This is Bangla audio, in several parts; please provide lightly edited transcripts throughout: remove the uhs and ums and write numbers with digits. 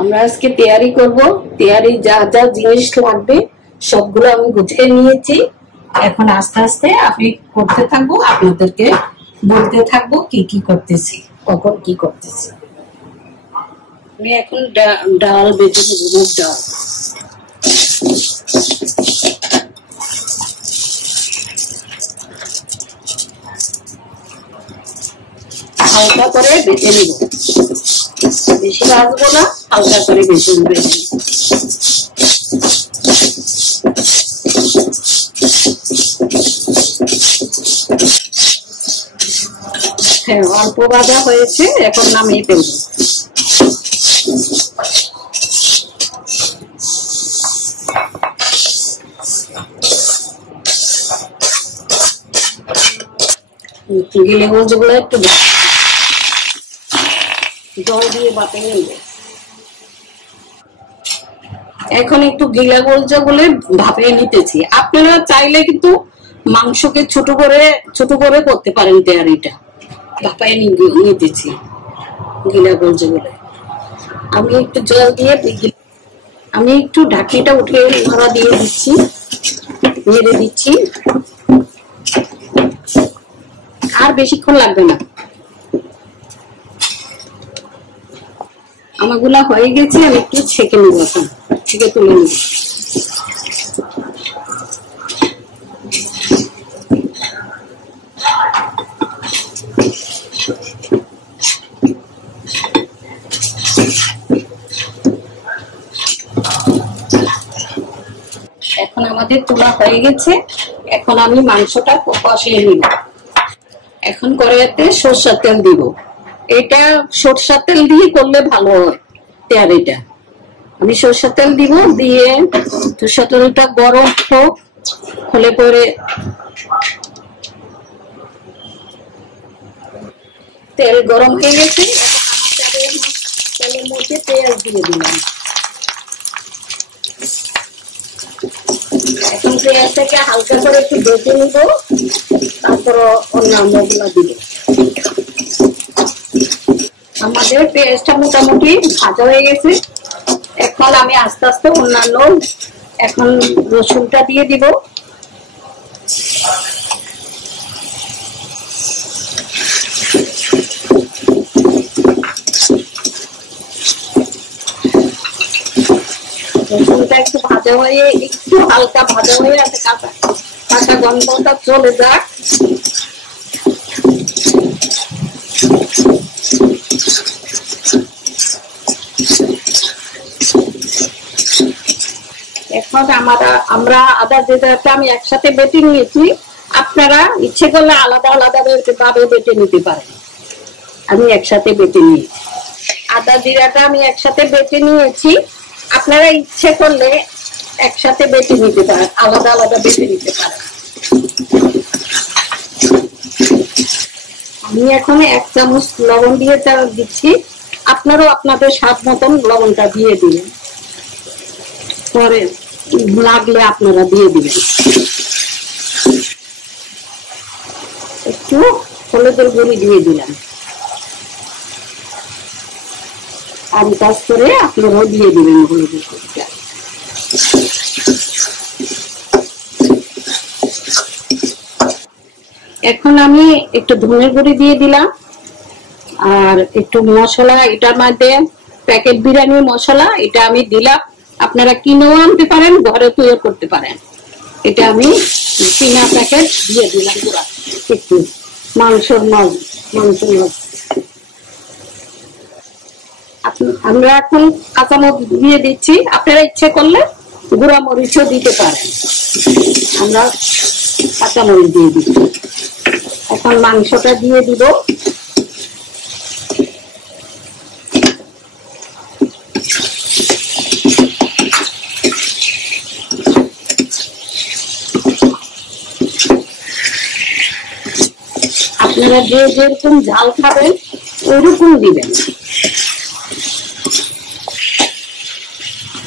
আমরা আজকে তৈরি করব। তৈরি যা যা জিনিস লাগবে সবগুলো আমি গুছিয়ে নিয়েছি। এখন আস্তে আস্তে আমি করতে থাকবো, আপনাদেরকে বলতে থাকবো কি কি করতেছি, কখন কি করতেছি। আমি এখন ডাল বেটে নেব, মুগ ডাল। হালকা করে বেটে নিব, বেশি ভাজবো না, হালকা করে বেটে নেব। হ্যাঁ, অল্প ভাজা হয়েছে, এখন নামিয়ে ফেলবো। গিলে গঞ্জগুলো একটু জল দিয়ে বাটে নেব। এখন একটু গিলা গঞ্জগুলো ভাপিয়ে নিতেছি। আপনারা চাইলে কিন্তু মাংসকে ছোট করে করতে পারেন। তৈরিটা ভাপায় নিতেছি গিলা গঞ্জগুলো। আমি একটু জল দিয়ে আমি একটু ঢাকনিটা উঠে নাড়া দিয়ে দিচ্ছি, নেড়ে দিচ্ছি। আর বেশিক্ষণ লাগবে না। আমারগুলা হয়ে গেছে, আমি একটু ছেঁকে নেব, এখন ছেঁকে তুলে নেব। এখন আমাদের তোলা হয়ে গেছে। এখন আমি মাংসটা কষিয়ে নিব। এখন কড়াইতে সরষের তেল দিব। এটা সরষের তেল দিয়ে করলে ভালো হয় তৈরিটা। আমি সরষের তেল দিব, দিয়ে সরষের তেলটা গরম হোক, হলে পরে তেল গরম হয়ে গেছে। তেলের মধ্যে পেঁয়াজ দিয়ে দিলাম। এখন পেঁয়াজটাকে হালকা করে একটু ভেজে নিব, তারপর অন্যান্য গুলা দিব। আমাদের পেঁয়াজটা মোটামুটি ভাজা হয়ে গেছে। এখন আমি আস্তে আস্তে অন্যান্য এখন রসুনটা দিয়ে দিব। রসুনটা একটু ভাজা হয়ে, একটু হালকা ভাজা হয়ে আছে, কাঁচা গন্ধটা চলে যাক। এখন আমরা আদা যেটা আমি একসাথে বেটে নিয়েছি, আপনারা ইচ্ছে করলে আলাদা আলাদা ভাবে বেটে নিতে পারেন। আমি একসাথে বেটে নিয়েছি। আদা জিরাটা আমি একসাথে বেটে নিয়েছি। আপনারা ইচ্ছে করলে একসাথে বেটে নিতে পারেন, আলাদা আলাদা বেটে নিতে পারেন। আমি এখন 1 চামচ লবণ দিয়ে দিচ্ছি। আপনারাও আপনাদের স্বাদ মতন লবণটা দিয়ে দিবেন, পরে লাগলে আপনারা দিয়ে দিবেন। একটু হলুদের গুঁড়ি দিয়ে দিলাম। আর কাজ করে আপনারাও দিয়ে দিবেন হলুদের গুঁড়িটা। এখন আমি একটু ধনের গুঁড়ি দিয়ে দিলাম, আর একটু মশলা, এটার মধ্যে প্যাকেট বিরিয়ানি মশলা এটা আমি দিলাম। আপনারা কিনেও আনতে পারেন, ঘরে তৈরি করতে পারেন। এটা আমি কিনা প্যাকেট দিয়ে দিলাম পুরা একটু মাংসের মাংস। আমরা এখন কাঁচামরিচ দিয়ে দিচ্ছি। আপনারা ইচ্ছে করলে গুঁড়া মরিচও দিতে পারেন। আমরা কাঁচামরিচ দিয়ে দিচ্ছি। এখন মাংসটা দিয়ে দিব। আপনারা যেরকম ঝাল খাবেন ওরকম দিবেন।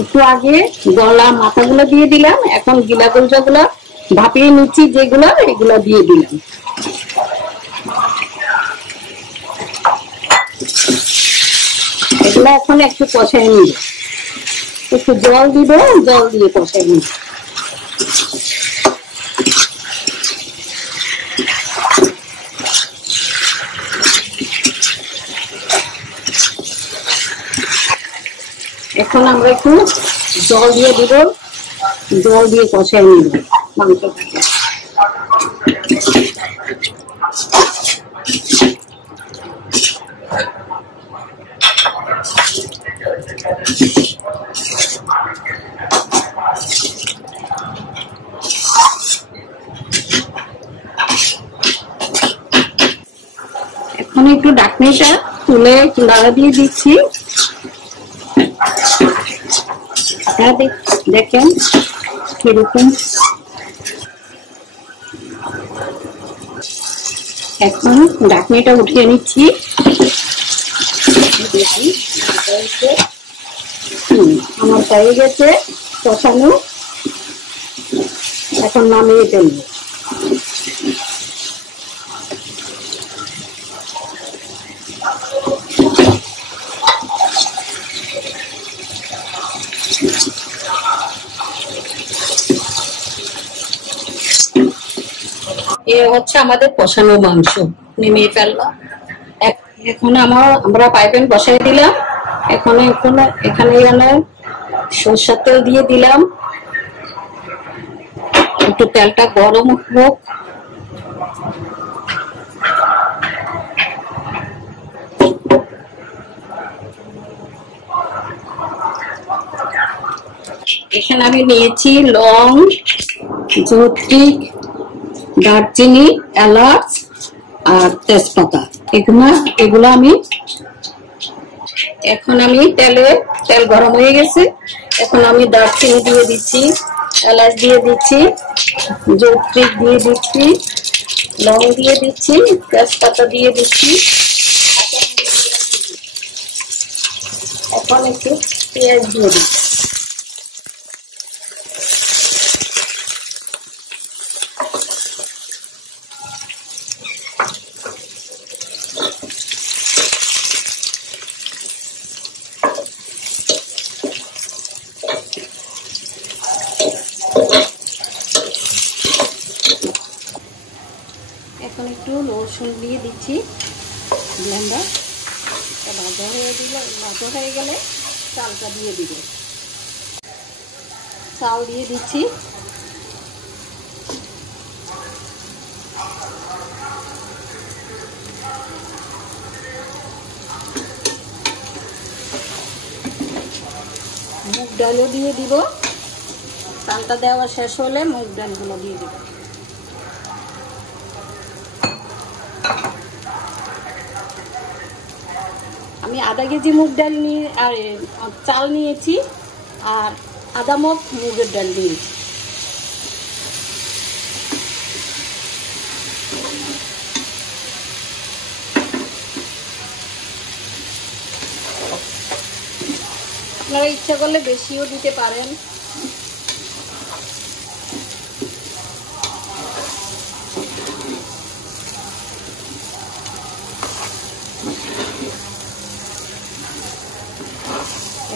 একটু আগে গলা মাথাগুলো দিয়ে দিলাম। এখন গিলা গলজাগুলো ভাপিয়ে নিচ্ছি যেগুলো, এগুলো দিয়ে দিলাম। এগুলো এখন একটু কষাই নিব, একটু জল দিব, জল দিয়ে কষাই নিব। এখন আমরা একটু জল দিয়ে দিব, জল দিয়ে কষাই নিব মাংসটাকে। এখন একটু ঢাকনিটা তুলে নাড়া দিয়ে দিচ্ছি। দেখেন কিরকম। এখন ঢাকনিটা উঠিয়ে নিচ্ছি। আমার হয়ে গেছে কষানো, এখন নামিয়ে ফেলব। এ হচ্ছে আমাদের কষানো মাংস, নেমে ফেললাম। এখন আমরা পাইপেন বসাই দিলাম। এখানে সরষের তেল দিয়ে দিলাম, একটু তেলটা গরম হোক। এখানে আমি নিয়েছি লং, জয়ত্রী, দারচিনি, এলাচ আর তেজপাতা। এগুলো আমি এখন তেল গরম হয়ে গেছে। এখন আমি দারচিনি দিয়ে দিচ্ছি, এলাচ দিয়ে দিচ্ছি, জয়ত্রী দিয়ে দিচ্ছি, লং দিয়ে দিচ্ছি, তেজপাতা দিয়ে দিচ্ছি। এখন একটু পেঁয়াজ দিয়ে দিচ্ছি। এখন একটু রসুন দিয়ে দিচ্ছি, ব্লেন্ডার ভাজা হয়ে গেলে চালটা দিয়ে দিব। চাল দিয়ে দিচ্ছি। মুগ ডালও দিয়ে দিব। চালটা দেওয়া শেষ হলে মুগ ডালগুলো দিয়ে দিব। আমি আধা কেজি মুগ ডাল নিয়ে আর চাল নিয়েছি, আর আধা মগ মুগের ডাল নিয়েছি। আপনারা ইচ্ছা করলে বেশিও দিতে পারেন।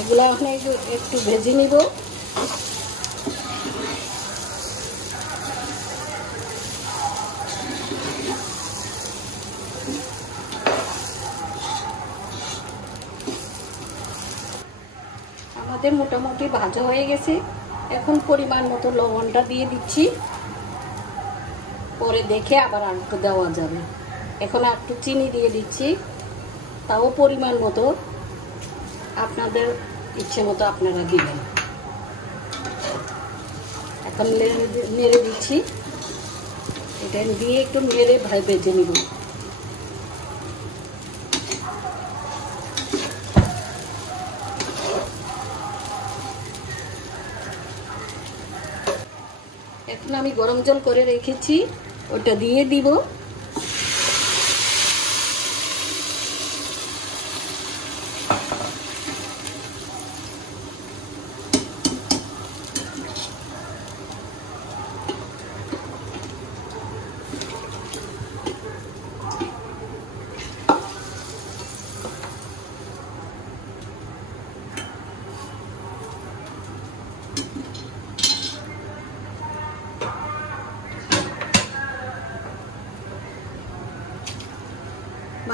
এগুলো এখন একটু ভেজে নিব। আমাদের মোটামুটি ভাজা হয়ে গেছে। এখন পরিমাণ মতো লবণটা দিয়ে দিচ্ছি, পরে দেখে আবার একটু দেওয়া যাবে। এখন একটু চিনি দিয়ে দিচ্ছি, তাও পরিমাণ মতো, আপনাদের ইচ্ছে মতো আপনারা দিবেন। এখন নেড়ে দিচ্ছি, এটা দিয়ে একটু নেড়ে ভেজে নিব। এখন আমি গরম জল করে রেখেছি, ওটা দিয়ে দিব।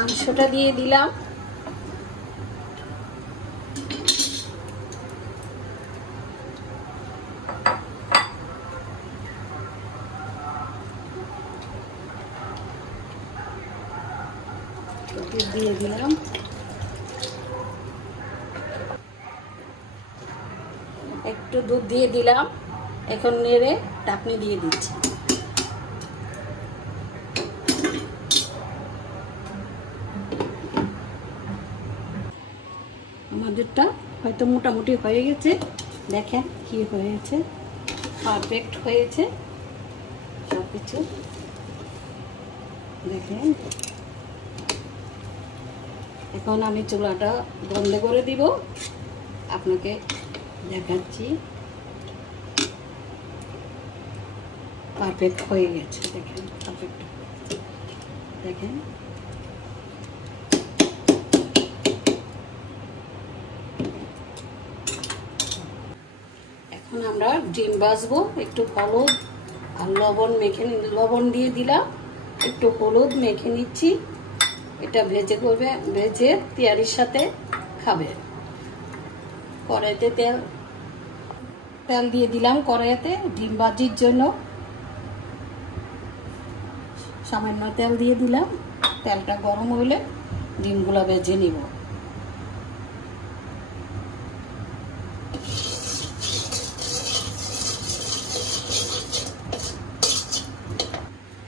মাংসটা দিয়ে দিলাম। দিয়ে দিলাম একটু দুধ দিয়ে দিলাম। এখন নেড়ে ঢাকনি দিয়ে দিচ্ছি। আমাদেরটা হয়তো মোটামুটি হয়ে গেছে। দেখেন কি হয়েছে, পারফেক্ট হয়েছে সবকিছু। দেখেন এখন আমি চুলাটা বন্ধ করে দিব, আপনাকে দেখাচ্ছি। পারফেক্ট হয়ে গেছে, দেখেন পারফেক্ট। দেখেন এখন আমরা ডিম ভাজবো। একটু হলুদ আর লবণ মেখে, লবণ দিয়ে দিলাম, একটু হলুদ মেখে নিচ্ছি। এটা ভেজে করবে, ভেজে তেয়ারির সাথে খাবে। কড়াইতে তেল দিয়ে দিলাম, কড়াইতে ডিম ভাজির জন্য সামান্য তেল দিয়ে দিলাম। তেলটা গরম হইলে ডিমগুলো ভেজে নিব।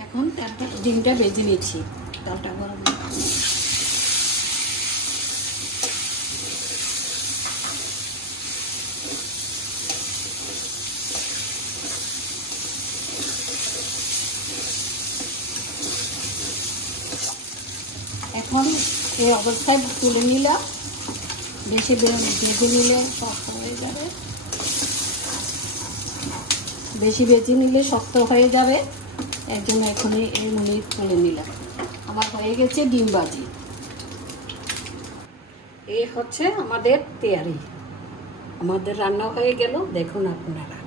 এখন ডিমটা ভেজে নিচ্ছি, তেলটা গরম। এখন এই অবস্থায় তুলে নিলাম। বেশি ভেজে নিলে শক্ত হয়ে যাবে, বেশি ভেজে নিলে শক্ত হয়ে যাবে। এর জন্য এখনই এই মিনিট তুলে নিলাম। আমার হয়ে গেছে ডিম ভাজি। এই হচ্ছে আমাদের তেয়ারি। আমাদের রান্না হয়ে গেল, দেখুন আপনারা।